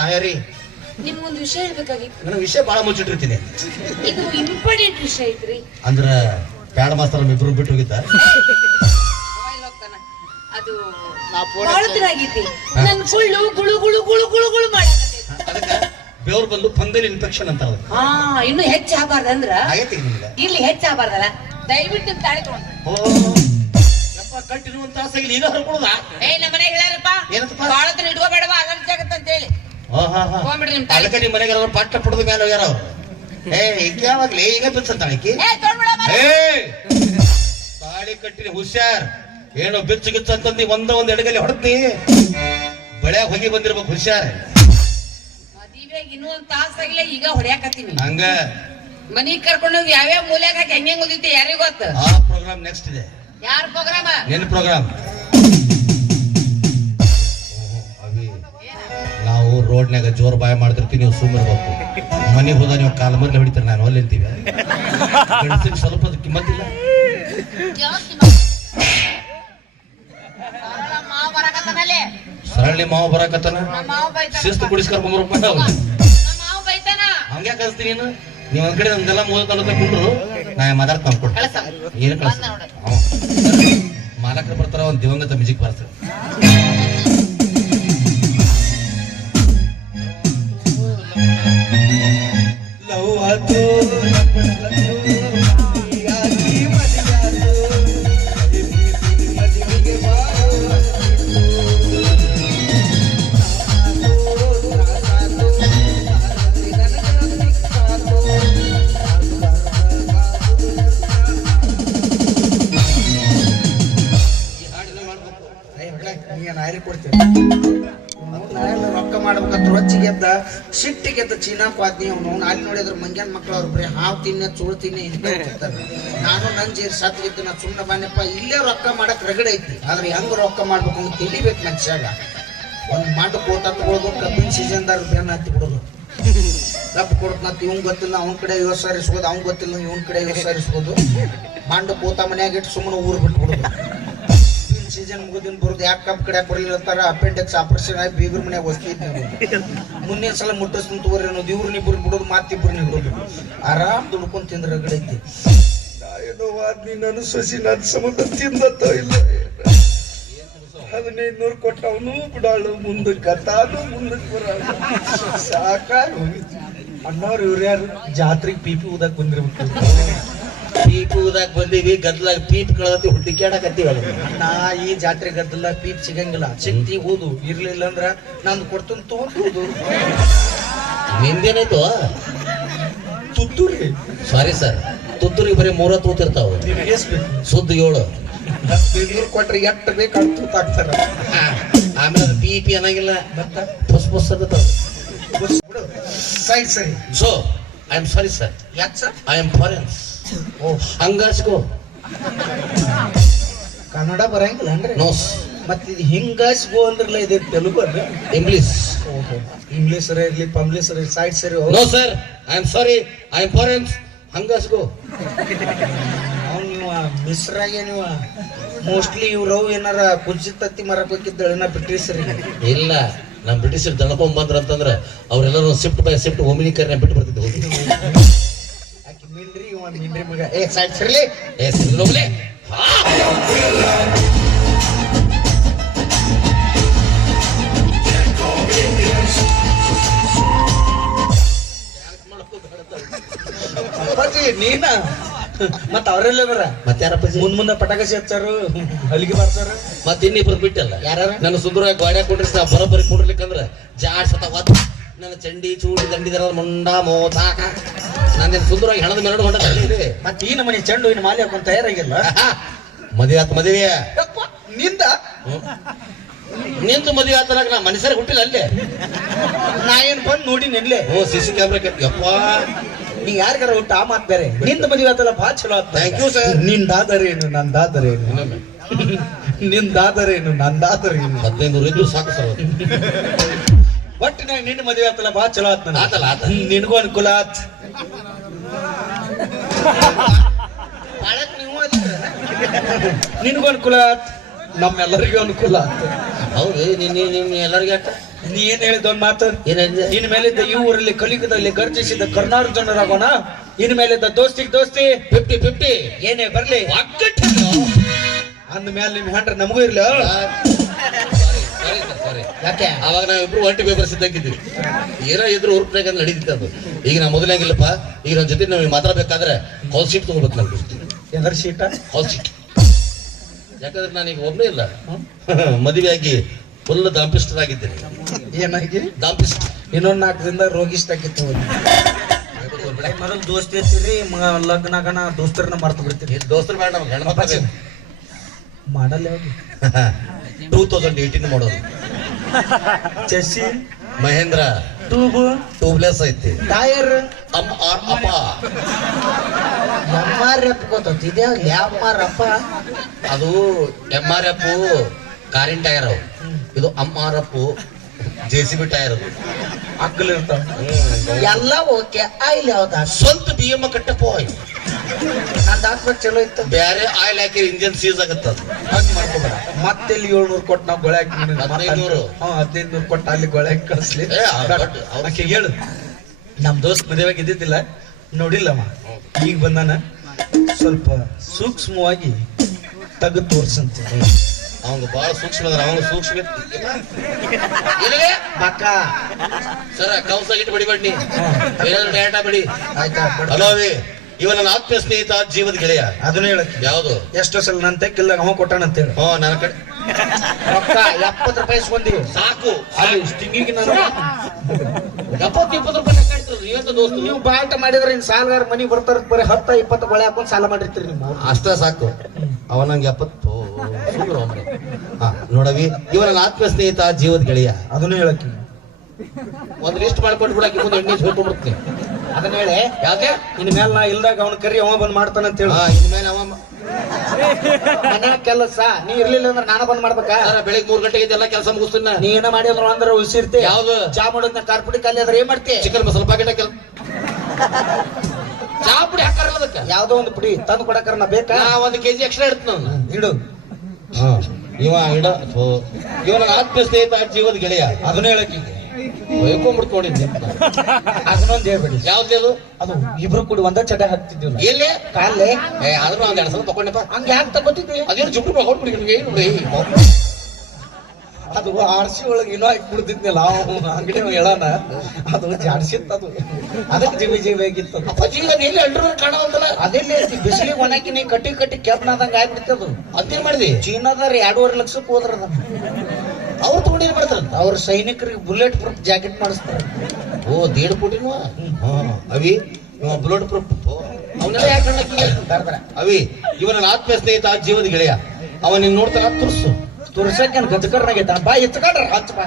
ಆಯಾರಿ ನಿಮ್ಗೊಂದು ವಿಷಯ ಹೇಳ್ಬೇಕಾಗಿತ್ತು. ನನ್ನ ವಿಷಯ ಬಹಳ ಮುಚ್ಚಿಟ್ಟಿರ್ತೀನಿ. ಇದು ಇಂಪಾರ್ಟೆಂಟ್ ವಿಷಯ ಐತ್ರಿ. ಅಂದ್ರ ಬ್ಯಾಡ ಮಾಸ್ತರ್ ಇಬ್ರು ಬಿಟ್ಟು ಹೋಗಿದ್ದ. ಅದು ಬಹಳ ದಿನ ಆಗೈತಿ. ನನ್ ಸುಳ್ಳು ಗುಳು ಗುಳು ಗುಳು ಗುಳು ಗುಳು ಮಾಡಕತ್ತೈತಿ. ಅದಕ್ಕೆ ಬೆವ್ರು ಬಂದು ಫಂಗಲ್ ಇನ್ಫೆಕ್ಷನ್ ಅಂತ ಇನ್ನು ಹೆಚ್ಚು ಆಗಬಾರ್ದಂದ್ರ ಆಗೈತಿ ನಿಮ್ಗೆ. ಇಲ್ಲಿ ಹೆಚ್ಚು ಆಗಬಾರ್ದಲ್ಲ, ದಯವಿಟ್ಟು ನಿಮ್ ತಾಳಿ ತಗೊಂಡು ಕಟ್ಟಿರುವಂತ ತಾಸಾಗಿಲ್ಲ ಈಗ ಹರ್ಕೊಳ್ಳೋದ. ನಮ್ಮ ಮನೆಗೆ ಹೇಳ್ಯಾರಪ್ಪ, ಏನಂತಪ್ಪ? ಬಹಳ ದಿನ ಇಟ್ಕೋಬೇಡವಾ ಅಗರ್ಜಾಗತ್ತ ಅಂತ ಹೇಳಿ. ಹೋಗ್ಬಿಡ್ರಿ ನಿಮ್ ತಾಳಿ. ಅದಕ್ಕೆ ನಿಮ್ಮ ಮನೆಗೆ ಪಾಠ ಪಡೆದ ಮೇಲೆ ಹೋಗ್ಯಾರ ಅವ್ರು. ಈಗ ಯಾವಾಗ್ಲೇ ಈಗ ಬಿಚ್ಚಂತಾಳಕಿ ತಾಳಿ ಕಟ್ಟಿನಿ ಹುಷಾರ್. ಏನೋ ಬಿಚ್ಚು ಗಿಚ್ಚು ಅಂತಂದು ಒಂದ್ ಎಡಗಲ್ಲಿ ಹೊಡೆದ್ನಿ ಬಳ್ಯಾಗ ಹೋಗಿ ಬಂದಿರ್ಬೇಕು ಹುಷಾರ್. ಮದುವೆಗೆ ಇನ್ನೂ ಒಂದ್ ತಾಸಾಗಿಲ್ಲ, ಈಗ ಹೊಡ್ಯಾಕತ್ತೀನಿ. ಹಂಗ ಮನಿಗ್ ಕರ್ಕೊಂಡೋಗಿ ಯಾವ್ಯಾವ ಮೂಲ್ಯಾಗ ಹಾಕಿ ಹೆಂಗೆ ಓದಿತ್ತೆ ಯಾರಿಗ ಗೊತ್ತ. ಆ ಪ್ರೋಗ್ರಾಮ್ ನೆಕ್ಸ್ಟ್ ಇದೆ. ಯಾರ ಪ್ರೋಗ್ರಾಮ? ನಿನ್ನ ಪ್ರೋಗ್ರಾಮ್. ನಾವು ರೋಡ್ನಾಗ ಜೋರ್ ಬಾಯ ಮಾಡ್ತಿರ್ತೀವಿ, ನೀವು ಸುಮ್ಮನಿರ್ಬೇಕು. ಮನೆಗೆ ಹೋದ ನೀವು ಕಾಲ ಮರ್ಲಿ ಹೊಡಿತೀರಿ, ನಾನು ಅಲ್ಲಿ ಅಂತೀವಿ. ಸ್ವಲ್ಪ ಕಿಮ್ಮತ್ತಿಲ್ಲ. ಸರಳಿ ಮಾವ ಬರಾಕತ್ತಾನ, ಶಿಸ್ತು ಕುಡಿಸ್ಕರ್ಕೊಂಬರ್ಬೇಕು. ಹಂಗ್ಯಾಕ ಕಳಿಸ್ತೀನಿ ನೀನು? ನೀವ್ ಒಂದ್ ಕಡೆ ನಮ್ದೆಲ್ಲ ಮೂಲ ಕಲತ ಕುಂಡ್ರು ನಾ ಮಾತಾಡ್ತಾ ಕೊಟ್ಟು ಏನು ಕಳಿಸ್. ಮಾಲಕರು ಬರ್ತಾರ, ಒಂದ್ ದಿವಂಗತ ಮ್ಯೂಸಿಕ್ ಬರ್ತಾರೆ. ರೊಕ್ಕ ಮಾಡ್ಬೇಕಂತ ರೊಚ್ಚಿಗೆ ಎದ್ದ ಸಿಟ್ಟಿಗೆ ಎದ್ದ ಚೀನಾ ಕ್ವಾದ್ನಿ ಅವ್ನು ಅಲ್ಲಿ ನೋಡಿದ್ರ ಮಂಗ್ಯಾನ್ ಮಕ್ಳು ಅವ್ರು ಬರೀ ಹಾವು ತಿನ್ನೆ ಚೂಳು ತಿನ್ನೆ ಹಿಂತಾರೆ. ನಾನು ನನ್ ಜೀರ್ ಸತ್ಗಿದ್ದು ನಾ ಸುಮ್ಮನೆ ಬಾನಪ್ಪ, ಇಲ್ಲೇ ರೊಕ್ಕ ಮಾಡಕ್ ರಗಡ ಐತಿ. ಆದ್ರೆ ಹೆಂಗ್ ರೊಕ್ಕ ಮಾಡ್ಬೇಕು ಅಂತ ತಿಳಿಬೇಕು ಮನುಷ್ಯಾಗ. ಒಂದ್ ಮಾಡು ಕೋತ ತಗೊಳೋದು, ಕಬ್ಬಿನ ಸೀಸನ್ದಾರ ಬೆನ್ನ ಹತ್ತಿ ಬಿಡೋದು. ಕಬ್ಬು ಕೊಡ್ತನಂತ ಇವ್ನ್ ಗೊತ್ತಿಲ್ಲ ಅವ್ನ ಕಡೆ ವ್ಯವಸಾಯಿಸ್ಬೋದು, ಅವ್ನ್ ಗೊತ್ತಿಲ್ಲ ಇವನ್ ಕಡೆ ವ್ಯವಸಾಯಿಸ್ಬೋದು. ಮಾಂಡು ಕೋತ ಮನ್ಯಾಗ ಇಟ್ಟು ಸುಮ್ಮನೆ ಊರ್ ಬಿಟ್ಬಿಡೋದು. ಸೀಸನ್ ಮುಗಿದಿನ ಬರೋದು, ಯಾಕೆ ಕಬ್ಬು ಕಡೆ ಬರಲಿಲ್ಲ ಅಂತಾರ. ಅಪೆಂಡಿಕ್ಸ್ ಆಪರೇಷನ್ ಆಗಿ ಬೀಗ್ರ ಮನ್ಯಾಗ ವಸ್ತಿದ್ದೆ. ಮುಂದಿನ ಸಲ ಮುಟ್ಟಿಸ್ತೀನಿ ತಗೋರಿ ಅನ್ನೋದು. ಇವ್ರನ್ನಿಬ್ರು ಬಿಡೋದು, ಮತ್ತಿಬ್ರನ್ನ ಬಿಡೋದು. ಆರಾಮ್ ದುಡ್ಕೊಂಡ್ ತಿಂದ್ರ ರಗಡೈತಿ. ನಾನು ಸಸಿ ನನ್ನ ಸಂಬಂಧ ತಿಂದತ್ತ ಇಲ್ಲ. 1500 ಕೊಟ್ಟವನು ಬಿಡಾಳು, ಮುಂದಕ್ಕೆ ತಾನು ಮುಂದಕ್ಕೆ ಬರಾಳು. ಸಾಕಾಗಿ ಹೋಗಿತ್ತು. ಅಣ್ಣವ್ರು ಇವ್ರು ಯಾರು? ಜಾತ್ರೆಗೆ ಪೀಪಿ ಊದಾಕ್ ಬಂದಿರ್ಬೇಕು. ಪೀಪ್ ಊದಾಕ್ ಬಂದೀವಿ, ಗದ್ಲಾಗ ಪೀಪ್ ಕಳದತಿ ಹುಟ್ಟಿಕ್ಯಾಡಕತ್ತೀವಲ್ಲ. ನಾ ಈ ಜಾತ್ರೆ ಗದ್ದಲ ಪೀಪ್ ಸಿಗಂಗಿಲ್ಲ. ಸಿಕ್ತಿ ಓದು, ಇರ್ಲಿಲ್ಲ ಅಂದ್ರ ನಂದು ಕೊಡ್ತಂತ ತಗೊಂಡು ನಿಂದೇನಾಯ್ತು? ತುತ್ತೂರಿ. ಸಾರಿ ಸರ್, ತುತ್ತೂರಿಗೆ ಬರೀ 3 ತೂತಿರ್ತಾವ. ಸುದ್ದ 7 500 ಕೊಟ್ರೆ ಎಟ್ಟು ಬೇಕು ತೂತ ಹಾಕ್ತಾರ. ಆಮೇಲೆ ಅದು ಪಿ ಅನ್ನಂಗಿಲ್ಲ, ಪುಸ್ ಪುಸ್ ಆಗತ್ತಾವ. ಸರಿ ಸರಿ. So I am sorry sir. ಯಾಕೆ ಸರ್? I am foreigns. ಹಂಗಾಸ್ಕೋ. ಕನ್ನಡ ಬರಂಗಿಲ್ಲ ಅಂದ್ರೆ ನೋ. ಮತ್ತೆ ಇದು ಹಿಂಗಾಸ್ಗೋ ಅಂದ್ರಲ್ಲ, ಇದೆ ತೆಲುಗು ಅಲ್ಲ ಇಂಗ್ಲಿಷ್. ಇಂಗ್ಲಿಷ್ ಸರಿ ಇರ್ಲಿ, ಪಂಗ್ಲಿಷ್ ಸರಿ, ಸೈಡ್ ಸರಿ. No sir, I am sorry, I am foreigns. ಹಂಗಾಸ್ಕೋ. ಅವ್ನು ನೀವು ಮಿಸ್ರಾಗೆ ನೀವು ಮೋಸ್ಟ್ಲಿ ಇವ್ರವ್ ಏನಾರ ಕುಂಚಿ ತತ್ತಿ ಮರಕ್ ಹೋಗಿದ್ದಳ ಬ್ರಿಟಿಷರಿ. ಇಲ್ಲ, ನಮ್ ಬ್ರಿಟಿಷರ್ ದಳ್ಕೊಂಡ್ ಬಂದ್ರ ಅಂತಂದ್ರ ಅವ್ರೆಲ್ಲರೂ ಶಿಫ್ಟ್ ಬೈ ಶಿಫ್ಟ್ ಒಮಿನಿಕರ್ನ ಬಿಟ್ಟು ಬರ್ತಿದ್ದೆ. ಹೋಗಿ ಆಕಿ ಮಿಲ್ರಿ, ಇವ ಮಿಲ್ರಿ ಮಗ. ಸೈಡ್ ಸರಿಲಿ. ಹೋಗ್ಲಿ. ಅಪ್ಪಾಜಿ ನೀನ ಮತ್ತ ಅವ್ರೆಲ್ಲ ಬರ ಮತ್ತೆ ಯಾರಪ್ಪ? ಮುಂದ ಪಟಾಕಸಿ ಹಚ್ಚಾರು, ಹಲಿಗೆ ಬಾರ್ಸಾರ. ಮತ್ತೆ ಇನ್ನಿಬ್ರು ಬಿಟ್ಟಲ್ಲ ಯಾರ? ನನ್ನ ಸುಂದರವಾಗಿ ಗಾಡ್ಯಾಗ ಕೊಡ್ರಿ, ನಾ ಬರೋಬ್ಬರಿ ಕೊಡ್ಲಿಕ್ಕಂದ್ರ ಜಾಡ್ಸತ ಒತ್ತು ನನ್ನ ಚಂಡಿ ಚೂಡಿ ದಂಡಿದರ ಮುಂಡ ಮೋತಾಕ ನಾನೇನು ಸುಂದರವಾಗಿ ಹಣದ ಮೇಲೆ ಹೊಂಟ. ಮತ್ತೆ ಈ ನಮ್ಮನೆ ಚೆಂಡು ಇನ್ನು ಮಾಲಿ ಹಾಕೊಂಡ್ ತಯಾರಾಗಿಲ್ಲ. ಮದುವೆ ಆತ. ಮದುವೆ ನಿಂದ ನಿಂತು ಮದುವೆ ಆತನಾಗ ನಾ ಮನುಷ್ಯರಿಗೆ ಹುಟ್ಟಿಲ್ಲ ಅಲ್ಲೇ. ನಾ ಏನ್ ಬಂದ್ ನೋಡಿ ನಿನ್ಲೆ. ಸಿಸಿ ಕ್ಯಾಮ್ರಾ ಯಪ್ಪ, ನೀ ಯಾರಿಗಾರ ಹುಟ್ಟು ಆ ಮಾತ್ ಬೇರೆ. ನಿಂದ ಮದುವೆ ಆತಲ್ಲ ಭಾಳ ಚಲೋ ಆತ. Thank you sir. ನಿಂದಾದರೇನು ನಂದಾದರೇನು, ನಿಂದಾದರೇನು ನಂದಾದರೇನು. 1500 ಇದ್ದು ಸಾಕು ಸರ್. ಒಟ್ಟಿನಾಗ ನಿನ್ನ ಮದುವೆ ಆತಲ್ಲ ಭಾಳ ಚಲೋ ಆತ. ಆತಲ್ಲ ಆತ. ನಿನಗೂ ಅನುಕೂಲ ಆತ್. ನಿನಗೂ ಅನುಕೂಲ ಆತ್, ನಮ್ಮೆಲ್ಲರಿಗೂ ಅನುಕೂಲ ಆತ. ಹೌದು, ನಿಮ್ ಎಲ್ಲರಿಗೂ ಅಟ್ಟ ನೀ ಏನ್ ಹೇಳಿದ ಒಂದ್ ಮಾತು ಏನಿದೆ ಇನ್ ಮೇಲಿದ್ದ ಈ ಊರಲ್ಲಿ ಕಲಿಯುಗದಲ್ಲಿ ಗರ್ಜಿಸಿದ ಕರ್ನಾರ್ಜುನರಾಗೋಣ ಇನ್ ಮೇಲಿದ್ದ ದೋಸ್ತಿಗ್ ದೋಸ್ತಿ 50-50 ಏನೇ ಬರ್ಲಿ ಒಗ್ಗಟ್ಟಿಲ್ಲ. ಅಂದ ಮೇಲೆ ನಿಮ್ ಹೆಂಡ್ರ ನಮಗೂ ಇರ್ಲಿ ಸಾರಿ ಯಾಕೆ ಅವಾಗ ನಾವಿಬ್ರು ಒಂಟಿ ಪೇಪರ್ಸ್ ಇದ್ದಾಗಿದ್ವಿ ಏನೋ ಇದ್ರು ಉರುಪ್ನಾಗ ನಡೀತಿತ್ತು ಅದು. ಈಗ ನಾ ಮೊದಲಾಗಿಲ್ಲಪ್ಪ, ಈಗ ನನ್ನ ಜೊತೆ ನಮಗೆ ಮಾತಾಡ್ಬೇಕಾದ್ರೆ ಕಾಲ್ ಶೀಟ್ ತಗೋಬೇಕು ನಾನು. ಎದರ್ ಶೀಟ ಕಾಲ್ ಶೀಟ್ ಯಾಕಂದ್ರೆ ನಾನೀಗ ಒಬ್ಬನೇ ಇಲ್ಲ, ಮದುವೆಯಾಗಿ ಫುಲ್ ದಾಂಪಿಸ್ಟರಾಗಿದ್ದೇನೆ. ಏನಾಗಿ ದಾಂಪಿಸ್ಟ್ ಇನ್ನೊಂದ್ 4 ದಿನದಾಗ ರೋಗಿಷ್ಟಾಗಿತ್ತು ಮೊದಲು ದೋಸ್ತಿ ಇರ್ತೀರಿ ಲಗ್ನ ಆಗಣ ದೋಸ್ತರನ್ನ ಮರ್ತು ಬಿಡ್ತೀರಿ. ದೋಸ್ತರು ಬೇಡ ನಮ್ಗೆ ಹೆಣ್ಮಕ್ಳು ಮಾಡಲ್ಲ 2018 ಮಾಡೋದು. ಚೆಸ್ಸಿ ಮಹೇಂದ್ರ ಟ್ಯೂಬ್ ಟ್ಯೂಬ್ಲೆಸ್ ಐತಿ. ಟೈರ್ ಅಪ್ಪ ಎಮ್ಮಾರಪ್ಪ ಗೊತ್ತೈತಿ ಇದೇ ಯಾಮಾರಪ್ಪ ಅದು MRF ಕಾರಿನ ಟೈರ್ ಅವು, ಇದು MRF JCB ಟೈರ್ ಅದು. ಅಗ್ಲಿರ್ತಾವ ಎಲ್ಲ ಓಕೆ ಆಯಿಲ್ ಯಾವ್ದ ಸ್ವಂತ BM ಕಟ್ಟಪ್ಪ ನಂದು ಹಾಕ್ಬೇಕು ಚಲೋ ಇತ್ತು ಬೇರೆ ಆಯಿಲ್ ಹಾಕಿ ಇಂಜಿನ್ ಸೀಸ್ ಆಗತ್ತ. ಹಾಗೆ ಮಾಡ್ಕೋಬೇಡ. ಮತ್ತೆ 700 ಕೊಟ್ಟು ನಾವು ಗೊಳೆ ಹಾಕಿ 1500 1500 ಕೊಟ್ಟು ಅಲ್ಲಿ ಗೊಳೆ ಹಾಕಿ ಕಳಿಸ್ಲಿ. ಆಕೆ ಹೇಳು ನಮ್ ದೋಸ್ತ್ ಮದುವೆಗೆ ಇದ್ದಿದ್ದಿಲ್ಲ ನೋಡಿಲ್ಲಮ್ಮ, ಈಗ ಬಂದಾನ ಸ್ವಲ್ಪ ಸೂಕ್ಷ್ಮವಾಗಿ ತೆಗೆದು ತೋರ್ಸಂತ. ಅವಂಗ ಬಹಳ ಸೂಕ್ಷ್ಮ ಅದ್ರ, ಅವಂಗ ಸೂಕ್ಷ್ಮ ಮಕ್ಕ ಸರ ಕೌಸಾಗಿಟ್ಟು ಬಡಿಬಡ್ನಿ ಏನಾದ್ರು ಡೇಟಾ ಬಡಿ. ಆಯ್ತಾ ಹಲೋ ಅವಿ, ಇವ ನನ್ನ ಆತ್ಮೀಯ ಸ್ನೇಹಿತ ಜೀವದ ಗೆಳೆಯ. ಅದನ್ನ ಹೇಳಕ್ಕೆ ಯಾವುದು ಎಷ್ಟೋ ಸಲ ನನ್ನ ತೆಕ್ಕಿಲ್ಲ ಅವ ಕೊಟ್ಟಾನ ಅಂತ ಹೇಳಿ ನನ್ನ ಕಡೆ ರೊಕ್ಕ 70 ರೂಪಾಯಿ ಇಸ್ಕೊಂಡಿ ಸಾಕು. ಅಲ್ಲಿ ಸ್ಟಿಂಗಿಗೆ ನಾನು 70-20 ರೂಪಾಯಿ ಬೇಕಾಗ್ತದೆ ಇವತ್ತು ದೋಸ್ತು. ನೀವು ಬಾಟ ಮಾಡಿದ್ರೆ ಇನ್ ಸಾಲಗಾರ ಮನಿ ಬರ್ತಾರ ಬರೀ 10-20 ಗೊಳೆ ಹಾಕೊಂಡು ಸಾಲ ಮಾಡಿರ್ತೀರಿ ನೀವು. ಅಷ್ಟ ಸಾಕು. ಅವನಂಗೆ 70 ಹಾ ನೋಡವಿ, ಇವ ನನ್ನ ಆತ್ಮೀಯ ಸ್ನೇಹಿತ ಜೀವದ ಗೆಳೆಯ. ಅದನ್ನು ಹೇಳಕ್ಕೆ ಒಂದ್ ಲಿಸ್ಟ್ ಮಾಡ್ಕೊಂಡು ಬಿಡಕ್ಕೆ ಮುಂದೆ ಎಣ್ಣೆ ಹೇಳ್ಕೊಂಡ್ಬಿಡ್ತೀನಿ. ಅದನ್ನ ಹೇಳಿ ಯಾಕೆ ಇನ್ ಮೇಲೆ ನಾ ಇಲ್ದಾಗ ಅವನ ಕರಿ ಅವ ಬಂದ್ ಮಾಡ್ತಾನ ಅಂತ ಹೇಳಿ. ಇನ್ಮೇಲೆ ಅವ ಮನ್ಯಾಗ ಕೆಲಸ ನೀ ಇರ್ಲಿಲ್ಲ ಅಂದ್ರೆ ನಾನ ಬಂದ್ ಮಾಡ್ಬೇಕಾ? ಬೆಳಿಗ್ಗೆ 3 ಗಂಟೆಗೆ ಎಲ್ಲ ಕೆಲಸ ಮುಗಿಸ್ತೀನಿ. ನೀ ಏನ ಮಾಡಿದ್ರು ಅಂದ್ರೆ ಉಳಿಸಿರ್ತಿ. ಯಾವ್ದು ಚಾ ಮಾಡೋದ್ನ ಕಾರ್ಪುಡಿ ಖಾಲಿ ಆದ್ರೆ ಏನ್ ಮಾಡ್ತಿ? ಚಿಕನ್ ಮಸಾಲ ಪ್ಯಾಕೆಟ್ ಚಾ ಪುಡಿ ಹಾಕಾರಲ್ಲ ಅದಕ್ಕೆ ಯಾವ್ದೋ ಒಂದು ಪುಡಿ ತಂದು ಕೊಡಕ್ಕಾರ ನಾ ಬೇಕಾ? 1 kg ಎಕ್ಸ್ಟ್ರಾ ಇಡ್ತೀನಿ ನಾನು. ಇಡು ಇವ ಇಡ ಇವ ನನ್ನ ಆತ್ಮೀಯ ಸ್ನೇಹಿತ ಜೀವದ ಗೆಳೆಯ. ಅದನ್ನ ಹೇಳಕ್ಕೆ ಒಯ್ಕೊಂಡ್ಬಿಡ್ತು ನೋಡಿದ್ದೆ. ಅದನ್ನೊಂದು ಹೇಳ್ಬೇಡಿ. ಯಾವ್ದು ಅದು? ಅದು ಇಬ್ರು ಕೂಡಿ ಒಂದ ಚಟ ಹಾಕ್ತಿದ್ವಿ ಎಲ್ಲಿ ಕಾಲೇ. ಆದ್ರೂ ಒಂದ್ 2 ಸಲ ತಗೊಂಡಪ್ಪ. ಹಂಗ ಯಾಕೆ ತಗೋತಿದ್ವಿ? ಅದೇನು ಜುಟ್ಟು ಹೊಡ್ಬಿಡಿ ನೋಡಿ. ಅದು ಆರ್ಸಿ ಒಳಗೆ ಏನೋ ಹಾಕಿ ಬಿಡ್ತಿದ್ನಲ್ಲ ಅಂಗಡಿ ಹೇಳೋಣ, ಅದು ಜಾಡ್ಸಿತ್ತು. ಅದು ಅದಕ್ಕೆ ಜಿಬಿ ಜಿಬಿ ಆಗಿತ್ತು. ಅಪ್ಪ ಜೀವ ಎಲ್ಲಿ ಅಂಡ್ರೂ ಕಾಣೋದಲ್ಲ. ಅದೆಲ್ಲಿ ಬಿಸಿಲಿಗೆ ಒಣಕಿ ನೀ ಕಟ್ಟಿ ಕಟ್ಟಿ ಕೆಪ್ಪನಾದಂಗ ಆಗ್ಬಿಡ್ತದು. ಅದೇನ್ ಮಾಡಿದಿ? ಚೀನಾದಾರ 2.5 ಲಕ್ಷಕ್ಕೆ ಹೋದ್ರ ಅದನ್ನ. ಅವ್ರು ತಗೊಂಡು ಏನ್ ಮಾಡ್ತಾರ? ಅವ್ರ ಸೈನಿಕರಿಗೆ ಬುಲೆಟ್ ಪ್ರೂಫ್ ಜಾಕೆಟ್ ಮಾಡಿಸ್ತಾರೆ. ಓ 1.5 ಕೋಟಿನೂ ಅವಿ ಬುಲೆಟ್ ಪ್ರೂಫ್ ಅವನ್ನೆಲ್ಲ ಯಾಕೆ ಅವಿ ಇವ ನನ್ನ ಆತ್ಮೀಯ ಸ್ನೇಹಿತ ಜೀವದ ಗೆಳೆಯ. ಅವ ನೀನ್ ನೋಡ್ತಾರ ತುರ್ಸಕ್ಕೆ ಗಜಕರ್ನಾಗೈತ ಬಾ ಎತ್ಕೊಂಡ್ರ ಹಚ್ಚ ಬಾ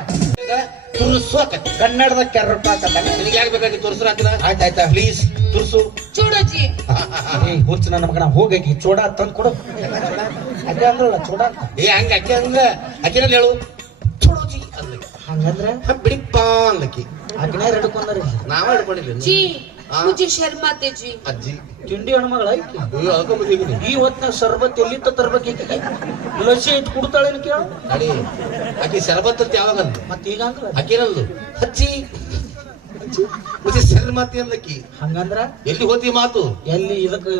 ತುರ್ಸು ಕನ್ನಡದ ಕೆರ್ರಪ್ಪ ನಿನಗೆ ಯಾಕೆ ಬೇಕಾಗಿ ತುರ್ಸು ಹಾಕಿದ? ಆಯ್ತಾಯ್ತಾ ಪ್ಲೀಸ್ ತುರ್ಸು ಚೂಡೋಜಿ ಹುಚ್ಚ ನನ್ನ ಮಗನ ಹೋಗಿ ಚೋಡ ತಂದು ಕೊಡು. ಅದೇ ಅಂದ್ರಲ್ಲ ಚೋಡ ಹಂಗ ಅಕ್ಕಿ ಹಂಗ ಅಕ್ಕಿನಲ್ಲಿ ಹೇಳು ಚೋಡೋಜಿ ಅನ್ಲಕ್ಕಿ. ಹಂಗಂದ್ರೆ ಬಿಡಿಪ್ಪ ಅನ್ಲಕ್ಕಿ. ಅಗ್ನೇ ಹಿಡ್ಕೊಂಡ್ರಿ ನಾವ ಹಿಡ್ಕೊಂಡಿಲ್ಲ. जी मुझे शर्माते जी. ಅಜ್ಜಿ ತಿಂಡಿ ಹೆಣ್ಮಗಳ ಐತಿ ಹಾಕೊಂಡ್ಬಿಟ್ಟಿದ್ದೀನಿ. ಈ ಹೊತ್ತಿನ ಸರ್ಬತ್ ಎಲ್ಲಿತ್ತ ತರ್ಬೇಕು? ಲಸಿ ಐತಿ ಕುಡ್ತಾಳೇನು ಕೇಳ ಅಡಿ ಆಕಿ ಶರಬತ್ ಅಂತ ಯಾವಾಗ ಅಂದ? ಮತ್ತ ಈಗ ಅಂದ್ರ ಆಕಿನಲ್ದು ಹಚ್ಚಿ ಮತ್ತೆ ಸೆಲ್ ಮಾತಿ ಅಂದಕ್ಕಿ. ಹಂಗಂದ್ರ ಎಲ್ಲಿ ಹೋತಿ ಮಾತು? ಎಲ್ಲಿ ಇದಕ್ಕೆ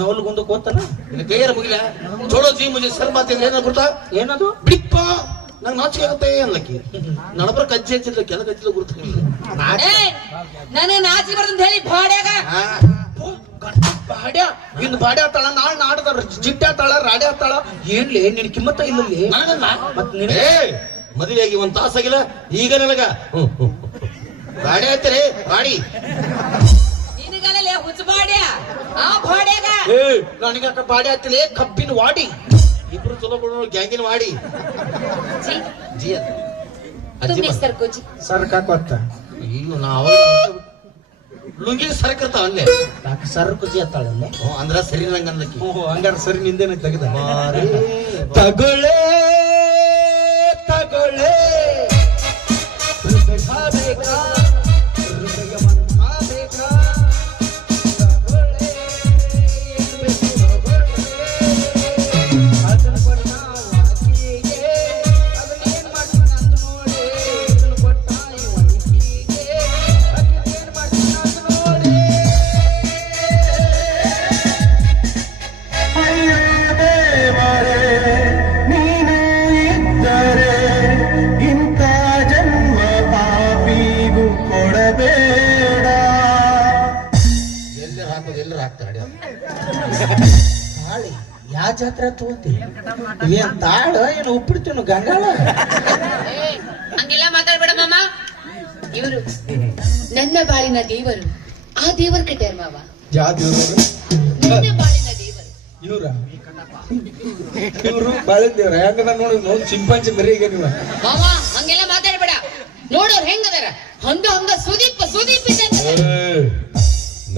ನವಲ್ಗೊಂದು ಗೊತ್ತನ ನಿನ್ನ ಕೈಯಾರ ಮುಗಿಲ ಚೋಡೋಜಿ ಮುಜೆ ಸೆಲ್ ಮಾತಿ ಅಂದ್ರೆ ಏನ ಗುರ್ತಾ? ಏನದು? ಬಿಡಿಪ್ಪ ನಂಗೆ ನಾಚಿಕೆ ಆಗುತ್ತೆ ಅನ್ಲಕ್ಕಿ. ನಡಬರ ಕಜ್ಜಿ ಹಚ್ಚಿಲ್ಲ ಕೆಲ ಕಜ್ಜಿಲ್ಲ ಗುರ್ತಿಲ್ಲ. ನನಗೆ ನಾಚಿ ಬರ್ತಂತ ಹೇಳಿ ಬಾಡ್ಯಾಗ ಬಾಡ್ಯ ಇನ್ನು ಬಾಡ್ಯ ಆತಾಳ ನಾಳೆ ನಾಡದ ಜಿಟ್ಟ ಆತಾಳ ರಾಡ್ಯ ಆತಾಳ ಏನ್ಲಿ ನಿನ್ ಕಿಮ್ಮತ್ತ ಇಲ್ಲಲ್ಲಿ ಮತ್ ನಿನ್ ಮದುವೆಯಾಗಿ 1 ತಾಸಾಗಿಲ್ಲ ಈಗ ನನಗ ಗಾಡಿ ಆಯ್ತಾರೆ ಗಾಡಿ ನಿನಗಲ್ಲೇ ಹುಚ್ಚ ಬಾಡ್ಯ ಆ ಬಾಡ್ಯಾಗ ನನಗ ಬಾಡ್ಯ ಆತಿಲ್ಲ ಕಬ್ಬಿನ ವಾಡಿ. ಇಬ್ರು ಚಲೋ ಬಿಡೋ ಗ್ಯಾಂಗಿನ ವಾಡಿ. जी ಜಿ तुम नहीं सर को जी ಸರ್ಕಾಕೊತ್ತ ಈಗ ನಾವ ಲುಂಗಿ ಸರ್ಕಿರ್ತಾವ ಅಲ್ಲೇ ಸರ್ಕು ಜಿ ಆತಾಳಲ್ಲೇ ಅಂದ್ರ ಸರಿ ನಂಗ ಅಂದಕ್ಕಿ. ಹಂಗಾರ ಸರಿ ನಿಂದೇನ ತೆಗೆದ ತಗೊಳ್ಳೆ ತಗೊಳ್ಳೆ ಹೃದಯ ಬೇಕಾ ಹೃದಯ ಮಂಥ ಬೇಕಾ ಅದನ್ನ ಏನ್ ಮಾಡ್ತಾನ ಅಂದ್ನು ಜಾತ್ರೆ ತಗೋತಿ ಇವೇನ್ ತಾಡ ಏನು ಉಪ್ಪಿಡ್ತೀವಿ ಗಂಗಾಳ ಹಂಗೆಲ್ಲ ಮಾತಾಡ್ಬೇಡ ಮಾಮ. ಇವರು ನನ್ನ ಬಾಳಿನ ದೇವರು. ಆ ದೇವರು ಕಟ್ಟ್ಯಾರ ಮಾವ. ಯಾ ದೇವ್ರು? ನನ್ನ ಬಾಳಿನ ದೇವರು ಇವ್ರು ಬಾಳಿನ ದೇವ್ರ ಯಾಕಂದ್ರೆ ನೋಡಿ ಚಿಂಪಾಂಜಿ ಮರಿಗೆ ನೀವು ಮಾವ. ಹಂಗೆಲ್ಲ ಮಾತಾಡ್ಬೇಡ. ನೋಡೋರ್ ಹೆಂಗದಾರ ಹಂಗ ಸುದೀಪ್ ಇದ್ದಂಗ.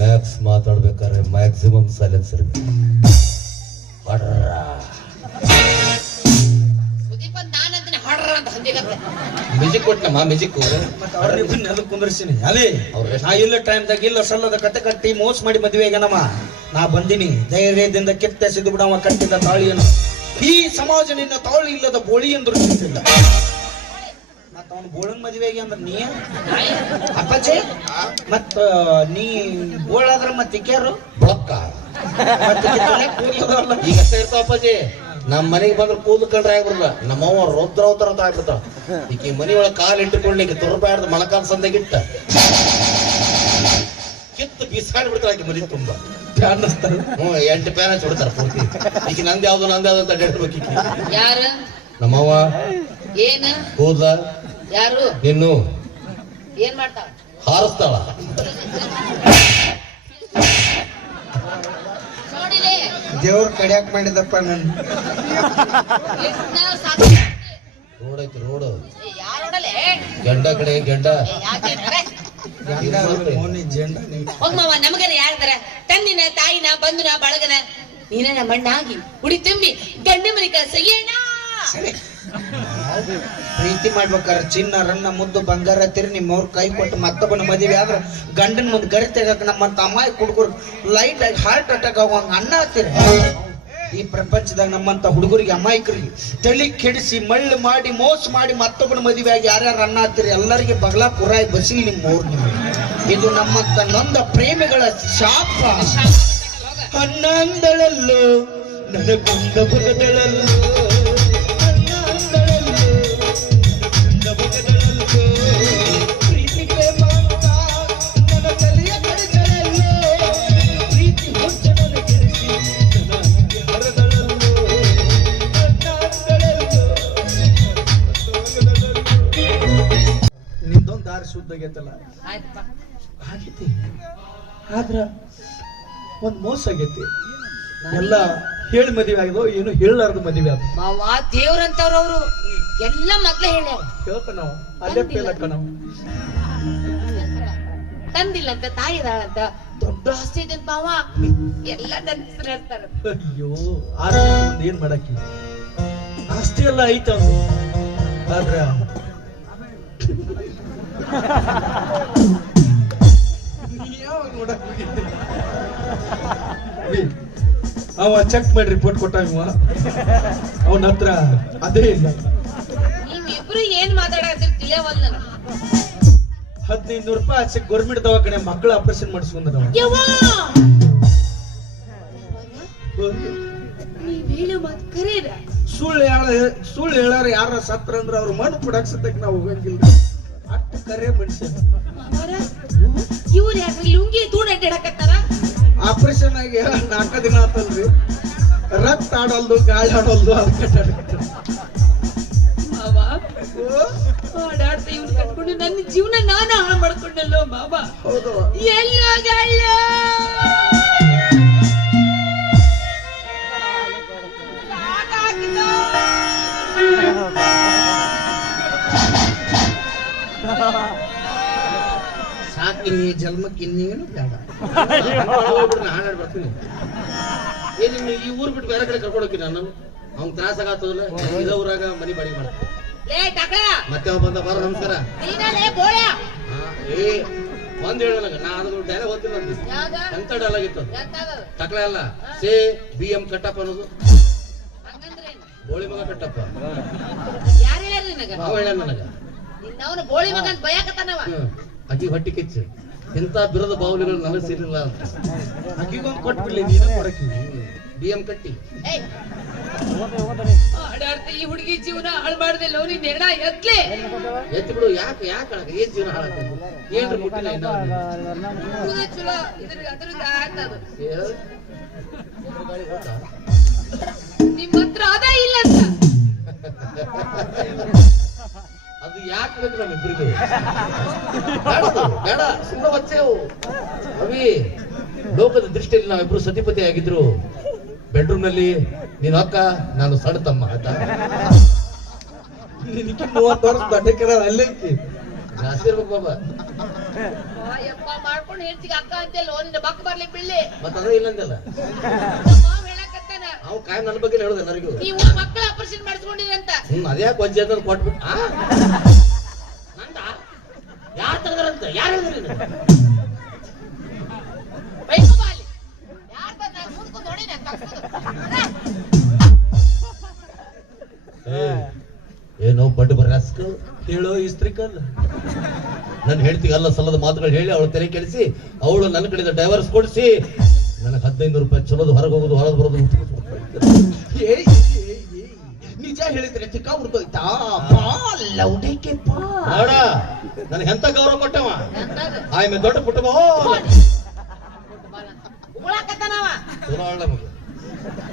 ಮ್ಯಾಕ್ಸ್ ಮಾತಾಡ್ಬೇಕಾದ್ರೆ ಮ್ಯಾಕ್ಸಿಮಮ್ ಸೈಲೆನ್ಸ್ ಇರ್ಬೇಕು. ಸುದೀಪ್ ಅಂತ ನಾನಂತೀನಿ ಹಡ್ರ ಅಂತ ಹಂದಿಗತ್ತೆ. Music ಕೊಟ್ಟನಮ್ಮ music. ಅದಕ್ಕೆ ಕುಂದರ್ಸಿನಿ ಅದೇ ನಾ ಇಲ್ಲ ಟೈಮ್ದಾಗ ಇಲ್ಲ ಸಲ್ಲದ ಕತೆ ಕಟ್ಟಿ ಮೋಸ ಮಾಡಿ ಮದುವೆ ಆಗನಮ್ಮ. ನಾ ಬಂದಿನಿ ಧೈರ್ಯದಿಂದ ಕೆತ್ತೆಸಿದು ಬಿಡವ ಕಟ್ಟಿದ ತಾಳಿಯನ್ನು. ಈ ಸಮಾಜ ನಿನ್ನ ತಾಳಿ ಇಲ್ಲದ ಬೋಳಿ ಎಂದು ಚಿಂತಿಲ್ಲ. ಮತ್ತ ಅವನು ಬೋಳನ್ ಮದುವೆಗೆ ಅಂದ್ರೆ ನೀ ಅಪ್ಪಾಜಿ ಮತ್ತ ನೀ ಬೋಳಾದ್ರ ಮತ್ತೆ ಕ್ಯಾರು ಬೊಕ್ಕ ಈಗ ಅಷ್ಟೇ ಇರ್ತಾವ ಅಪ್ಪಾಜಿ. ನಮ್ಮ ಮನೆಗೆ ಬಂದ್ರೆ ಕೂದಲು ಕಂಡ್ರೆ ಆಗ್ಬಿಡಲ್ಲ. ನಮ್ಮವ್ವ ರುದ್ರವತರ ಅಂತ ಆಗ್ಬಿಡ್ತಾವ. ಈಕಿ ಮನಿ ಒಳಗೆ ಕಾಲು ಇಟ್ಟುಕೊಳ್ಳಿಕ್ಕೆ ತುರ್ಬಾರ್ದು ಮೊಳಕಾಲ ಸಂದಾಗಿಟ್ಟ ಕಿತ್ತು ಬಿಸಾಡಿ ಬಿಡ್ತಾಳ. ಆಕಿ ಮನಿ ತುಂಬಾ ಅನ್ನಿಸ್ತಾರೆ. 8 ಪ್ಯಾನ್ ಹಚ್ಚಿ ಬಿಡ್ತಾರ ಪೂರ್ತಿ. ಈಗ ನಂದು ಯಾವ್ದು ಅಂತ ಅಡ್ಡಾಡ್ಬೇಕು. ಈಕಿ ಯಾರ ನಮ್ಮವ್ವ ಏನ ಕೂದಲ ಯಾರು ಇನ್ನು ಏನ್ ಮಾಡ್ತಾವ ಹಾರಿಸ್ತಾಳ. ನೋಡಿಲೆ ದೇವ್ರ ಕಡ್ಯಾಕ್ ಮಾಡಿದಪ್ಪ ನನ್ ರೋಡ್ ಐತಿ ರೋಡ್. ಯಾರೋಡಲೆ ಗಂಡ ಕಡೆ ಗಂಡ ಹೋಗ್ ಮಾವ. ನಮಗನ ಯಾರ್ದಾರ ತಂದಿನ ತಾಯಿನ ಬಂಧುನ ಬಳಗನ ನೀನ ನಮ್ಮ ಮಣ್ಣಾಗಿ ಹುಡಿ ತುಂಬಿ ಗಂಡ ಮನೆ ಕಳ್ಸ ಏನ ಪ್ರೀತಿ ಮಾಡ್ಬೇಕಾರ ಚಿನ್ನ ರನ್ನ ಮುದ್ದು ಬಂಗಾರ ತಿರಿ ನಿಮ್ಮವ್ರ ಕೈ ಕೊಟ್ಟು ಮತ್ತೊಬ್ಬನ ಮದುವೆ ಆದ್ರ ಗಂಡನ ಮುಂದೆ ಗರಿ ತೆಗಕ್ ನಮ್ಮಂತ ಅಮ್ಮಾಯಿ ಹುಡುಗರು ಲೈಟ್ ಆಗಿ ಹಾರ್ಟ್ ಅಟ್ಯಾಕ್ ಆಗುವಂಗ ಅನ್ನ ಹತ್ತಿರ. ಈ ಪ್ರಪಂಚದಾಗ ನಮ್ಮಂತ ಹುಡುಗರಿಗೆ ಅಮಾಯಕರಿಗೆ ತಳಿ ಕೆಡಿಸಿ ಮಳ್ಳು ಮಾಡಿ ಮೋಸ ಮಾಡಿ ಮತ್ತೊಬ್ಬನ ಮದುವೆ ಆಗಿ ಯಾರ್ಯಾರು ಅನ್ನ ಹತ್ತಿರಿ ಎಲ್ಲರಿಗೆ ಬಗಲಾ ಪುರಾಯಿ ಬಸಿ ನಿಮ್ಮವ್ರು. ಇದು ನಮ್ಮಂತ ನೊಂದ ಪ್ರೇಮಿಗಳ ಶಾಪ. ಅನ್ನ ಅಂದಳಲ್ಲೋ ನನಗೊಂದ ಬಗದಳಲ್ಲೋ ನಿಂದೊಂದು ದಾರಿ ಶುದ್ಧ ಆಗೈತಲ್ಲ ಆಗೈತಿ. ಆದ್ರ ಒಂದ್ ಮೋಸ ಆಗೈತಿ. ಎಲ್ಲ ಹೇಳಿ ಮದುವೆ ಆಗಿದೋ ಏನು ಹೇಳಲಾರ್ದು ಮದುವೆ ಆದ ಮಾವ. ದೇವ್ರಂತವ್ರು ಅವ್ರು ಎಲ್ಲ ಮೊದ್ಲೇ ಹೇಳ್ಯಾರ. ಕೇಳ್ತ ನಾವು ಅಲ್ಲೇ ಪೇಲಕ್ಕ ನಾವು ತಂದಿಲ್ಲ ಅಂತ ತಾಯಿ ಇದಾಳಂತ ದೊಡ್ಡ ಆಸ್ತಿ ಇದೆ ಮಾವ. ಎಲ್ಲ ನನ್ನ ಹೆಸರು ಹೇಳ್ತಾರ. ಅಯ್ಯೋ ಆಸ್ತಿ ಒಂದ್ ಏನ್ ಮಾಡಾಕಿ ಆಸ್ತಿ ಎಲ್ಲ ಐತ ಆದ್ರ ಅವ ಚೆಕ್ ಮಾಡಿ ರಿಪೋರ್ಟ್ ಕೊಟ್ಟಾವ ಅವನ ಹತ್ರ ಅದೇ ಇಲ್ಲ. ನೀವಿಬ್ರು ಏನ್ ಮಾತಾಡತ್ತೀರಿ ತಿಳಿಯವಲ್ಲ ನನಗೆ. 1500 ರೂಪಾಯಿ ಆಚೆ ಗೌರ್ಮೆಂಟ್ ದವಾಖಾನೆ ಮಕ್ಕಳ ಆಪರೇಷನ್ ಮಾಡಿಸ್ಕೊಂಡ ಯವ್ವ ನೀವ್ ಹೇಳೋ ಮಾತು ಕರೇರ. ಸುಳ್ಳು ಹೇಳಾರ ಯಾರ ಸತ್ರ ಅಂದ್ರ ಅವ್ರ ಮಣ್ಣು ಕೊಡಕ್ ಸತ್ತಕ್ ನಾವು ಹೋಗಂಗಿಲ್ಲ. ಅಷ್ಟು ಕರೆ ಮನುಷ್ಯ. ಇವ್ರು ಯಾಕ್ರಿ ಲುಂಗಿ ತೂಡ್ ಅಡ್ಡಾಡಕತ್ತಾರ? ಆಪರೇಷನ್ ಆಗಿ 4 ದಿನ ಆತಲ್ರಿ. ರಕ್ತ ಆಡೋಲ್ದು ಗಾಳಿ ಆಡೋಲ್ದು ಅದಕ್ಕೆ ಮಾವ ಆಡಾಡ್ತಾ ಇವ್ರು ಕಟ್ಕೊಂಡು ನನ್ನ ಜೀವನ ನಾನು ಹಾಳು ಮಾಡ್ಕೊಂಡಲ್ಲೋ ಮಾವ. ಹೌದು ಎಲ್ಲೋ ಗಳ್ಳ ಸಾಕಿ ನೀ ಜನ್ಮಕ್ಕೆ ಇನ್ನೇನು ಬೇಡ. ಹಾಡಾಡ್ ಬರ್ತೀನಿ. ಏನ್ ಈ ಊರ್ ಬಿಟ್ಟು ಬೇರೆ ಕಡೆ ಕರ್ಕೊಂಡು ಹೋಗ್ತೀನಿ ನಾನು. ಅವ್ನ್ ತ್ರಾಸ ಆಗತ್ತದಲ್ಲ. ಇದ ಊರಾಗ ಮನಿ ಬಾಡಿಗೆ ಮಾಡ್ತೀನಿ. ಲೇ ಟಕಳ ಮತ್ತೆ ಅವ ಬಂದ ಬಾರ ನಮಸ್ಕಾರ. ನೀನಲೇ ಬೋಳ ಏ ಒಂದ್ ಹೇಳ ನನಗ ನಾ ಅದು ಡೈಲಾಗ್ ಓದ್ತೀನಿ ಅಂತ. ಯಾವಾಗ ಎಂತ ಡೈಲಾಗ್ ಇತ್ತು ಎಂತದ ಟಕ್ಳ ಅಲ್ಲ. ಸೇ BM ಕಟ್ಟಪ್ಪ ಅನ್ನೋದು ಹಂಗಂದ್ರೆ ಏನು? ಬೋಳಿ ಮಗ ಕಟ್ಟಪ್ಪ. ಯಾರು ಹೇಳ್ಯಾರ ನಿನಗ? ಅವ ಹೇಳ ನನಗ. ನಿನ್ನವನ ಬೋಳಿ ಮಗ ಅಂತ ಬಯಕತ್ತಾನವ. ಅಕ್ಕಿ ಹೊಟ್ಟಿ ಕಿಚ್ಚು ಇಂತ ಬಿರದ ಬಾವುಲಿಗಳು ನನಗೆ ಸಿಗಲಿಲ್ಲ ಅಂತ ಅಕ್ಕಿಗೊಂದು ಕೊಟ್ಬಿಡ್ಲಿ ನೀನು ಕೊಡಕಿ. BM ಕಟ್ಟಿ ಆಡಾಡ್ತಾ ಈ ಹುಡುಗಿ ಜೀವನ ಹಾಳು ಮಾಡ್ದೆ ಲೋನಿ ನೆರಣ ಎತ್ಲೆ ಎತ್ತಿ ಬಿಡು. ಯಾಕೆ ಏನ್ ಜೀವನ ಹಾಳಾಗ್ತದೆ? ಏನ್ರಿ ಮುಟ್ಟಿಲ್ಲ ಚಲೋ ಇದ್ರ ಅದರಿಂದ ಆಗ್ತದ. ಏ? ಅದು ಯಾಕೆ ಬೇಕು ನಮ್ಮಿಬ್ಬರಿಗೂ? ಬೇಡ ಸುಮ್ಮನೆ ಬಚ್ಚೇವು. ಅವಿ, ಲೋಕದ ದೃಷ್ಟಿಯಲ್ಲಿ ನಾವಿಬ್ರು ಸತಿಪತಿ ಆಗಿದ್ರು ಬೆಡ್ರೂಮ್ ನಲ್ಲಿ ನೀನು ಅಕ್ಕ, ನಾನು ಸಣ್ಣ ತಮ್ಮ ಆಯ್ತಾ? 30 ವರ್ಷ ದೊಡ್ಡ ಅಲ್ಲೇ ಜಾಸ್ತಿ ಇರ್ಬೇಕು ಬಾಬಾ. ಯಪ್ಪ ಮಾಡ್ಕೊಂಡು ಹೇಳ್ತಿಗೆ ಅಕ್ಕ ಅಂತೆಲ್ಲ ನಿನ್ನ ಬಕ್ ಬರ್ಲಿ ಬಿಳ್ಳಿ ಮತ್ತ ಅದ ಇಲ್ಲಂದಲ್ಲ ಹೇಳಕತ್ತಾನ. ಅವ್ ಕಾಯ್ ನನ್ನ ಬಗ್ಗೆ ಹೇಳುದ ಎಲ್ಲರಿಗೂ. ನೀವು ಮಕ್ಕಳ ಆಪರೇಷನ್ ಮಾಡಿಸ್ಕೊಂಡಿರಂತ. ಅದ್ಯಾಕೆ ಒಂದ್ ಅಂತ ಕೊಟ್ಬಿಟ್ಟು ನಂದ ಯಾರು ತೆಗದಾರಂತ ಯಾರು ಹೇಳಿದ್ರಿ? ಏನೋ ಬಡ್ಡು ಬರ್ರಾಸ್ಕ ಹೇಳೋ ಇಸ್ತ್ರಿಕಲ್. ನನ್ ಹೇಳ್ತೀಗಲ್ಲ ಸಲ್ಲದ ಮಾತುಗಳು ಹೇಳಿ ಅವಳು ತಲೆ ಕೆಡಿಸಿ ಅವಳು ನನ್ನ ಕಡೆಯಿಂದ ಡೈವರ್ಸ್ ಕೊಡಿಸಿ ನನಗೆ 1500 ರೂಪಾಯಿ ಚಲೋದು ಹೊರಗೆ ಹೋಗೋದು ಹೊರಗೆ ಬರೋದು ನಿಜ ಹೇಳಿದ್ರೆ ಚಿಕ್ಕ ಹುಡ್ಕೋಯ್ತಾ ನೋಡ ನನಗೆ ಎಂತ ಗೌರವ ಕೊಟ್ಟವ. ಆಯ್ಮೆ ದೊಡ್ಡ ಪುಟ್ಟವ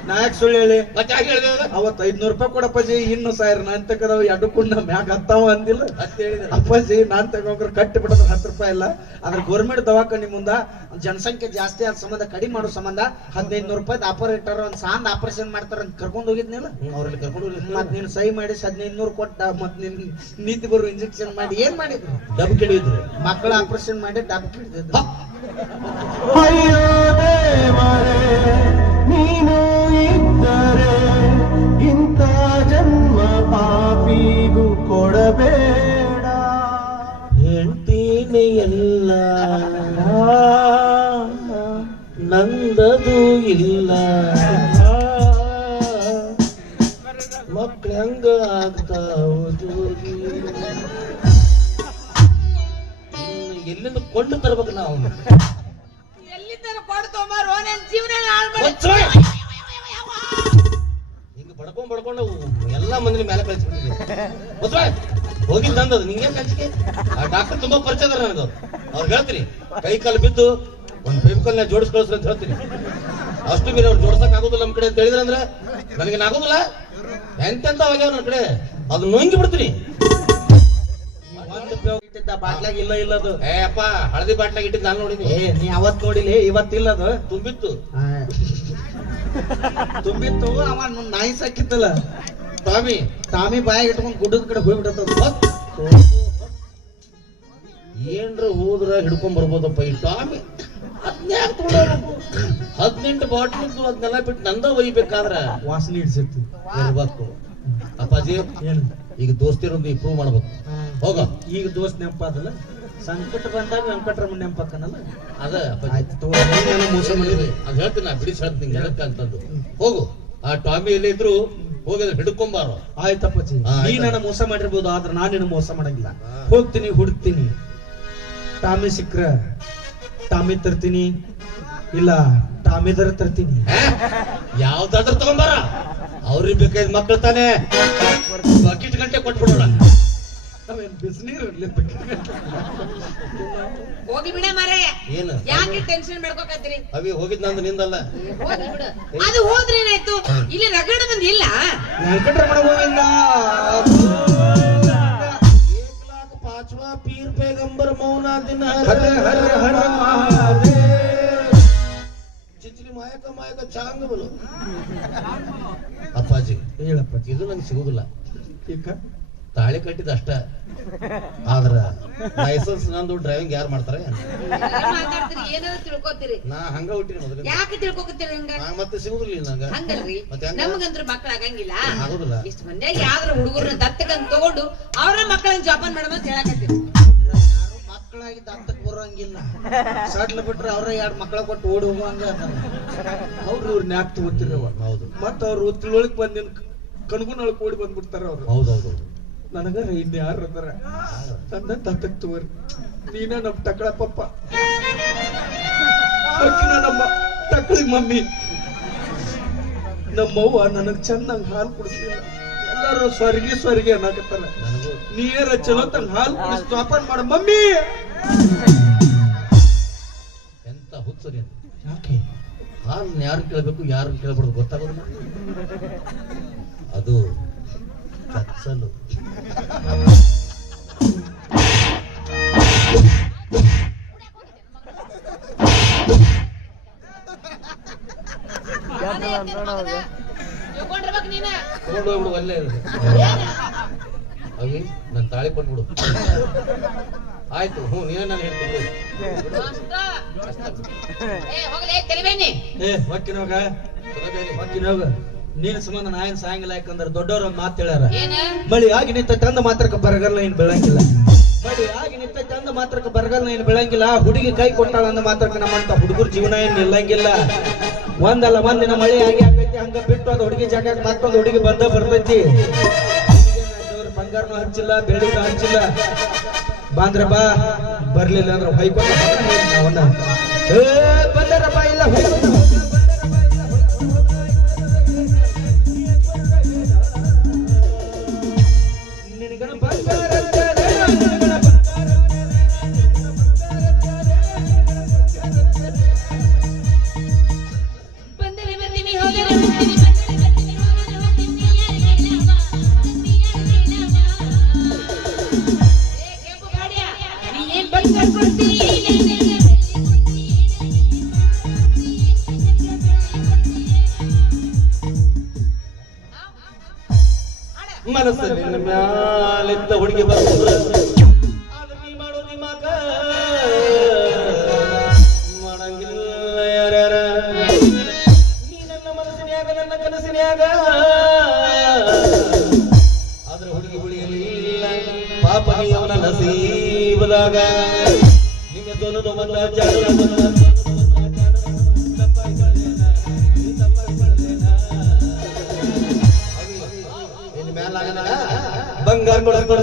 ನಾ ಯಾಕೆ ಸುಳ್ಳು ಹೇಳಿ? ಮತ್ತೆ ಯಾಕೆ ಹೇಳಿದೆ? ಅವತ್ 500 ರೂಪಾಯಿ ಕೊಡಪ್ಪಾಜಿ, ಇನ್ನು ಸಾವಿರ ನಾನ್ ತಗದವ ಎರಡು ಕುಂಡ ಮ್ಯಾಗ ಹತ್ತಾವ ಅಂದಿಲ್ಲ. ಹೇಳಿದೆ ಅಪ್ಪಾಜಿ ನಾನ್ ತಗೋಕ್ರ ಕಟ್ಟಿ ಬಿಡೋದ್ರ 10 ರೂಪಾಯಿ ಇಲ್ಲ. ಅದ್ರ ಗೌರ್ಮೆಂಟ್ ದವಾಖಾನಿ ಮುಂದ ಜನಸಂಖ್ಯೆ ಜಾಸ್ತಿ ಆದ ಸಂಬಂಧ ಕಡಿಮೆ ಮಾಡೋ ಸಂಬಂಧ 1500 ರೂಪಾಯಿ ಆಪರೇಟರ್ ಒಂದ್ ಸಾಂದ್ ಆಪರೇಷನ್ ಮಾಡ್ತಾರ ಅಂತ ಕರ್ಕೊಂಡ್ ಹೋಗಿದ್ನಿಲ್ಲ. ಅವ್ರಲ್ಲಿ ಕರ್ಕೊಂಡು ಮತ್ ನೀನ್ ಸಹಿ ಮಾಡಿ 1500 ಕೊಟ್ಟ ಮತ್ ನೀನ್ ನೀತಿ ಬರೋ ಇಂಜೆಕ್ಷನ್ ಮಾಡಿ ಏನ್ ಮಾಡಿದ್ರು? ಡಬ್ ಕೆಡಿದ್ರು. ಮಕ್ಕಳ ಆಪರೇಷನ್ ಮಾಡಿ ಡಬ್ ಕಿಡಿದ್ರು. ನೀನು ಇದ್ದರೆ ಇಂಥ ಜನ್ಮ ಪಾಪಿಗೂ ಕೊಡಬೇಡ. ಹೇಳ್ತೀನಿ ಎಲ್ಲ ನಂದದು ಇಲ್ಲ, ಮಕ್ಳು ಹೆಂಗ ಆಗ್ತಾವುದು ಎಲ್ಲಿಂದ ಕೊಂಡು ತರ್ಬೇಕು ನಾವು. ಎಲ್ಲಿಂದ ಕೊಡ್ತೋಮಾರೋ ನನ್ನ ಜೀವನ ಹಾಳು ಮಾಡಿ ಹಿಂಗ ಬಡ್ಕೊಂಡು ಎಲ್ಲಾ ಮಂದಿನ ಮೇಲೆ ಕಳಿಸ್ಬಿಟ್ಟಿದ್ವಿ. ಹೋಗಿದ್ದು ನಂದದು ನಿಂಗೆ ಕಳಿಸಿಕೆ. ಆ ಡಾಕ್ಟರ್ ತುಂಬಾ ಪರಿಚಯ ಅದಾರ ನನಗೆ. ಅವ್ರು ಹೇಳ್ತೀನಿ ಕೈ ಕಾಲು ಬಿದ್ದು ಒಂದು ಫೆವಿಕಲ್ನ ಜೋಡಿಸ್ ಕಳಿಸ್ರಿ ಅಂತ ಹೇಳ್ತೀನಿ. ಅಷ್ಟು ಮೀರಿ ಅವ್ರು ಜೋಡ್ಸಕ್ ಆಗೋದಿಲ್ಲ ನಮ್ಮ ಕಡೆ ಅಂತ ಹೇಳಿದ್ರೆ ಅಂದ್ರೆ ನನಗೆ ಆಗೋದಿಲ್ಲ. ಎಂತೆಂತ ಆಗ್ಯಾವ ನನ್ನ ಕಡೆ ಅದು ನುಂಗಿ ಬಿಡ್ತೀನಿ. ಬಾಟ್ಲಾಗ ಇಲ್ಲ ಇಲ್ಲದು. ಏ ಅಪ್ಪ ಹಳದಿ ಬಾಟ್ಲಾಗ ಇಟ್ಟಿದ್ದು ನಾನು ನೋಡಿನಿ. ನೀ ಅವತ್ ನೋಡಿಲಿ, ಇವತ್ತಿಲ್ಲದು. ತುಂಬಿತ್ತು ತುಂಬಿತ್ತು. ಅವ ನಾಯಿ ಸಾಕಿತ್ತಲ್ಲ ತಾಮಿ ಬಾಯಾಗ ಇಟ್ಕೊಂಡ್ ಗುಡ್ಡದ ಕಡೆ ಹೋಗ್ಬಿಡತ್ತ. ಏನ್ರ ಹೋದ್ರ ಹಿಡ್ಕೊಂಡ್ ಬರ್ಬೋದಪ್ಪ ಈ ಟಾಮಿ. 18 ಬಾಟ್ಲ್ ಇದ್ದು ಅದನ್ನೆಲ್ಲ ಬಿಟ್ಟು ನಂದ ಒಯ್ಬೇಕಾದ್ರ ವಾಸನೆ ಹಿಡ್ಸಿರ್ತಿ ಇರ್ಬೇಕು. ಅಪ್ಪಾಜಿ ಏನು ಈಗ ದೋಸ್ತಿರೊಂದು ಇಂಪ್ರೂವ್ ಮಾಡ್ಬೇಕು. ಹೋಗ ಈಗ ದೋಸ್ತ್ ನೆನಪಾದಲ್ಲ, ಸಂಕಟ ಬಂದಾಗ ವೆಂಕಟರಮಣ ನೆನಪಾಕನಲ್ಲ. ಅದ ಆಯ್ತು ಮೋಸ ಮಾಡಿದ್ರಿ. ಅದ್ ಹೇಳ್ತೀನಿ ನಾ ಬಿಡಿಸಿ ಹೇಳ್ತೀನಿ ಅಂತಂದು. ಹೋಗು ಆ ಟಾಮಿ ಎಲ್ಲ ಇದ್ರು ಹೋಗಿ ಹಿಡ್ಕೊಂಬಾರೋ. ಆಯ್ತಪ್ಪಾಜಿ, ನೀ ನನ್ನ ಮೋಸ ಮಾಡಿರ್ಬೋದು, ಆದ್ರೆ ನಾನು ನಿನ್ನ ಮೋಸ ಮಾಡಂಗಿಲ್ಲ. ಹೋಗ್ತೀನಿ, ಹುಡುಕ್ತೀನಿ, ಟಾಮಿ ಸಿಕ್ಕ್ರ ಟಾಮಿ ತರ್ತೀನಿ, ಇಲ್ಲ ಟಾಮಿದರ ತರ್ತೀನಿ. ಯಾವ್ದಾದ್ರೂ ತಗೊಂಬಾರ. ಅವ್ರಿಗೆ ಬೇಕಾದ ಮಕ್ಕಳು ತಾನೆ. ಬಕೆಟ್ ಗಂಟೆ ಕೊಟ್ಬಿಡೋಣ. ಹೋಗಿ ಬಿಡ ಮಾರೇ. ಏನು ಯಾಕೆ ಟೆನ್ಷನ್ ಮಾಡ್ಕೋಕತ್ತೀರಿ? ಅವಿ ಹೋಗಿದ್ ನಂದು ನಿಂದಲ್ಲ. ಹೋಗ್ಲಿ ಬಿಡು. ಅದು ಹೋದ್ರೆ ಏನಾಯ್ತು? ಇಲ್ಲಿ ರಗಡ ಮಂದಿ ಇಲ್ಲ. ವೆಂಕಟರಮಣ ಗೋವಿಂದ पांचवा पीर पैगंबर मौना दिन हर हर हर महादेव. ಚಿಚ್ಲಿ ಮಾಯಕ ಚಾಂಗ್ ಬಲು. ಅಪ್ಪಾಜಿ ಹೇಳಪ್ಪಾಜಿ, ಇದು ನಂಗೆ ಸಿಗುದಿಲ್ಲ. ಈಗ ತಾಳಿ ಕಟ್ಟಿದ ಅಷ್ಟ. ಆದ್ರ ಲೈಸೆನ್ಸ್ ನಂದು ಡ್ರೈವಿಂಗ್ ಯಾರು ಮಾಡ್ತಾರೆ? ಮಾತಾಡ್ತೀರಿ, ಏನಾದ್ರು ತಿಳ್ಕೊತೀರಿ. ನಾ ಹಂಗ ಹುಟ್ಟಿನ ಮೊದಲು. ಯಾಕೆ ತಿಳ್ಕೊಕತ್ತೀರಿ ಹಂಗ? ಮತ್ತೆ ಸಿಗುದಿಲ್ಲ ನಂಗ. ಹಂಗಲ್ರಿ, ನಮಗಂದ್ರ ಮಕ್ಳು ಆಗಂಗಿಲ್ಲ. ಆಗುದಿಲ್ಲ. ಇಷ್ಟು ಮಂದಿಯಾಗ ಯಾವ್ದ್ರ ಹುಡುಗರನ್ನ ದತ್ತಕಂತ ತಗೊಂಡು ಅವ್ರ ಮಕ್ಕಳನ್ನ ಜೋಪಾನ ಮಾಡಮ ಅಂತ ಹೇಳಕತ್ತೀರಿ. ಮಕ್ಕಳಾಗಿ ದತ್ತಕ್ಕೆ ಬರೋಂಗಿಲ್ಲ. ಸಡ್ಲ ಬಿಟ್ರೆ ಅವ್ರ 2 ಮಕ್ಕಳ ಕೊಟ್ಟು ಓಡಿ ಹೋಗುವಂಗ ಅವ್ರು ಇವ್ರ ನ್ಯಾಕ್ ತಗೋತಿರವ. ಹೌದು. ಮತ್ತ ಅವ್ರು ತಿಳುವಳಿಕೆ ಬಂದಿನ ಕಣ್ಗುನೊಳಗೆ ಓಡಿ ಬಂದ್ಬಿಡ್ತಾರ ಅವ್ರು. ಹೌದೌದು. ನನಗ ಇನ್ ಯಾರು ಅಂದಾರ ನನ್ನ ದತ್ತಕ್ ತಗೋರಿ, ನೀನ ನಮ್ ಟಕಳ ಪಪ್ಪ, ನಮ್ಮ ಟಕಳಿ ಮಮ್ಮಿ. ನಮ್ಮವ್ವ ನನಗ್ ಚಂದಂಗ್ ಹಾಲು ಕುಡಿಸ್ಲಿಲ್ಲ. ಎಲ್ಲಾರು ಸ್ವರ್ಗಿ ಅನ್ನಕತ್ತಾರ. ನೀರ ಚಲೋ ತಂಗ ಹಾಲು ಕುಡಿಸ್ ಜೋಪಾನ ಮಾಡ ಮಮ್ಮಿ. ಎಂತ ಹುಚ್ಚರಿ. ಯಾಕೆ ಹಾಲು ಯಾರು ಕೇಳಬೇಕು ಯಾರು ಕೇಳಬಾರ್ದು ಗೊತ್ತಾಗೋದಿಲ್ಲ. ಅದು ಕತ್ಸಲು ತಿಳ್ಕೊಂಡಿರ್ಬೇಕು ನೀನ ತಗೊಂಡು ಹೋಗ್ಬಿಡು ಅಲ್ಲೇ ಅವಿ ನನ್ ತಾಳಿ ಕೊಟ್ಬಿಡು ಆಯ್ತು ಹ್ಞೂ ನೀನೇ ನಾನು ಹೇಳ್ತೀನಿ ಹೋಗ್ಲೇ ತಲೆಬೇನಿ ಹೊಕ್ಕಿನೋಗ ನೀನ್ ಸಂಬಂಧ ನಾ ಏನ್ ಸಾಯಂಗಿಲ್ಲ ಯಾಕಂದ್ರೆ ದೊಡ್ಡವ್ರ ಒಂದ್ ಮಾತು ಹೇಳ್ಯಾರ ಏನ ಮಳಿ ಆಗಿ ನಿಂತ ಚಂದ ಮಾತ್ರಕ್ಕೆ ಬರಗಲ್ಲ ಏನ್ ಬೆಳಂಗಿಲ್ಲ ಮಳಿ ಆಗಿ ನಿಂತ ಚಂದ ಮಾತ್ರಕ್ಕೆ ಬರಗಲ್ಲ ಏನ್ ಬೆಳಂಗಿಲ್ಲ ಹುಡುಗಿ ಕೈ ಕೊಟ್ಟಾಳ ಅಂದ ಮಾತ್ರಕ್ಕೆ ನಮ್ಮಂತ ಹುಡುಗರ ಜೀವನ ಏನ್ ನಿಲ್ಲಂಗಿಲ್ಲ ಒಂದಲ್ಲ ಒಂದಿನ ಮಳೆ ಆಗಿ ಆಗೈತಿ ಹಂಗ ಬಿಟ್ಟು ಅದು ಹುಡುಗಿ ಜಾಗ ಮತ್ತೊಂದು ಹುಡುಗಿ ಬರ್ತೈತಿ ಬಂಗಾರನು ಹಂಚಿಲ್ಲ ಬೆಳ್ಳಿನೂ ಹಂಚಿಲ್ಲ ಬಾಂದ್ರ ಬಾ ಬರ್ಲಿಲ್ಲ ಅಂದ್ರೆ ಹೊಯ್ಕೊಂಡು ಅವನ್ನ ಬಂದಾರಪ್ಪ ಇಲ್ಲ ಬಂದರೆ ಬರ್ತೀನಿ ಹೋದರೆ ಕೆಂಪು ಗಾಡಿಯ ನೀ ಏನ್ ಬಂದ್ ಕರ್ಕೊಡ್ತೀನಿ ಮನಸ್ಸಿನ ಮ್ಯಾಲಿದ್ದ ಹುಡುಗಿ ಬರ್ತಿದ್ರ ಆದ್ರೆ ನೀ ಮಾಡೋ ದಿಮಾಕ ಮಾಡಂಗಿಲ್ಲ ಯಾರ್ಯಾರ ನೀ ನನ್ನ ಮನಸ್ಸಿನ್ಯಾಗ ನನ್ನ ಕನಸಿನ್ಯಾಗ ಆದ್ರೆ ಹುಡುಗಿ ಹುಳಿಯಲಿಲ್ಲ ಪಾಪ ನೀ ಅವನ ನಸೀಬದಾಗ ನಿಮಗೆ ದೊನದು ಬಂದ ಜಾಗ ಬಂಗಾರ ಕೊಡ